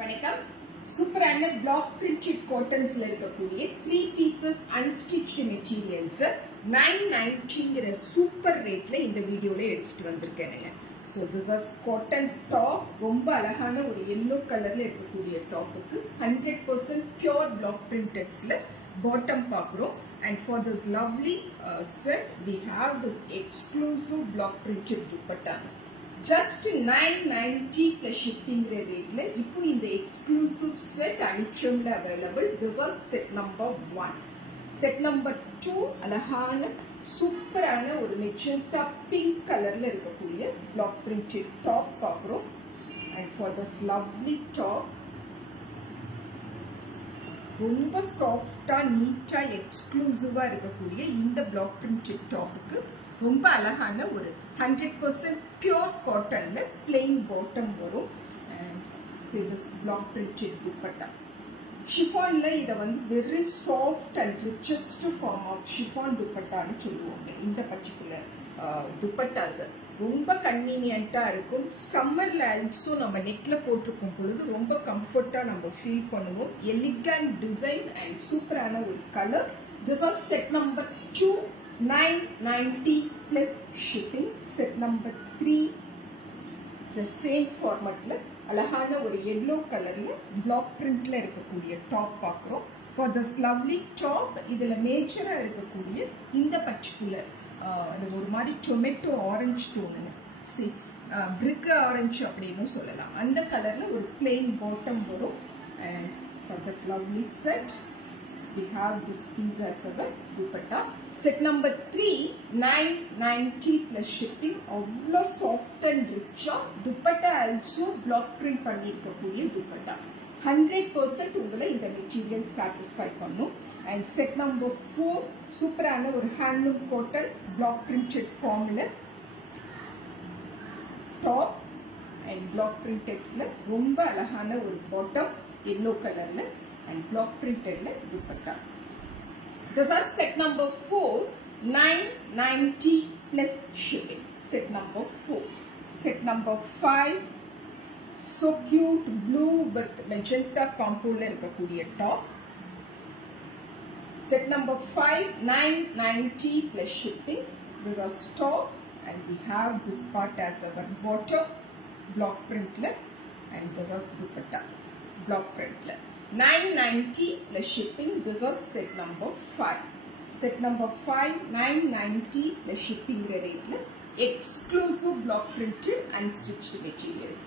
வணக்கம். சூப்பரான black printed காட்டன்ஸ்ல இருக்கக்கூடிய 3 பீசஸ் அன்ஸ்டிச்டு மெட்டீரியல்ஸ் 990ங்கிற சூப்பர் ரேட்ல இந்த வீடியோல எடுத்துட்டு வந்திருக்கேனுங்க. So this is cotton top. ரொம்ப அழகான ஒரு எல்லோ கலர்ல இருக்கக்கூடிய டாப்புக்கு 100% பியூர் பிளாக் பிரிண்டட்ஸ்ல பாட்டம் பார்க்குறோம். And for this lovely set, we have this exclusive block printed dupatta. Just 990 plus shipping rate la ipo in the exclusive set anichamla available. This is set number 1. Set number 2 alahana super ana oru magenta pink color la irukkudiya block printed top paakrom. And for this lovely top, ரொம்ப சாஃப்டா நீட்டா எக்ஸ்க்ளூசிவா இருக்கக்கூடிய இந்த black printed டாப்புக்கு ரொம்ப அழகான ஒரு 100% pure காட்டன்ல plain bottom வரும். திஸ் பிளாக் பிரிண்டட் துப்பட்டா ஷிஃபான்ல இதை very soft and richest form of chiffon துப்பட்டான்னு சொல்லுவாங்க. இந்த பர்டிகுலர் துப்பட்டாஸ் ரொம்ப கன்வீனியண்டா இருக்கும். சம்மர்ல ஆல்சோ நம்ம நெக்ல போட்டிருக்கும் பொழுது ரொம்ப கம்ஃபர்ட்டா நம்ம ஃபீல் பண்ணுவோம். எலிகண்ட் டிசைன் அண்ட் சூப்பரான ஒரு colour. This was set number 2, 990 plus shipping. Set number 3 the same formatல அழகான ஒரு எல்லோ கலர்ல பிளாக் பிரிண்ட்ல இருக்கக்கூடிய டாப் பார்க்குறோம். ஃபார் திஸ் லவ்லி டாப் இதுல மேஜரா இருக்கக்கூடிய இந்த பர்டிகுலர் அது ஒரு மாதிரி டொமேட்டோ ஆரஞ்சு டோனு, பிரிக் ஆரஞ்சு அப்படின்னு சொல்லலாம். அந்த கலர்ல ஒரு பிளெயின் பாட்டம் வரும். And for that lovely set we have this piece as a dupatta. Set number 3, 990 plus shipping. அவ்வளோ சாஃப்ட் அண்ட் ரிச்சா துப்பட்டா ஆல்சோ பிளாக் பிரிண்ட் பண்ணியிருக்கக்கூடிய துப்பட்டா 100% உங்களை இந்த மெட்டீரியல் சாட்டிஸ்ஃபை பண்ணும். அண்ட் செட் நம்பர் 4 சூப்பரான ஒரு ஹேண்ட்லூம் காட்டன் பிளாக் பிரிண்டட் ஃபார்ம்ல டாப் அண்ட் பிளாக் பிரிண்டட்ஸ்ல ரொம்ப அழகான ஒரு பாட்டம் எல்லோ கலர்ல and block printed le dupatta. This is set number 4, 990 plus shipping. Set number 4. Set number 5, so cute blue with magenta combo la irukkudiya top. Set number 5, 990 plus shipping. This is top and we have this part as our bottom block print la, and this is dupatta block print la. 990 plus shipping. This is set number 5. Set number 5, 990 plus shipping rate la exclusive block printed and stitched materials.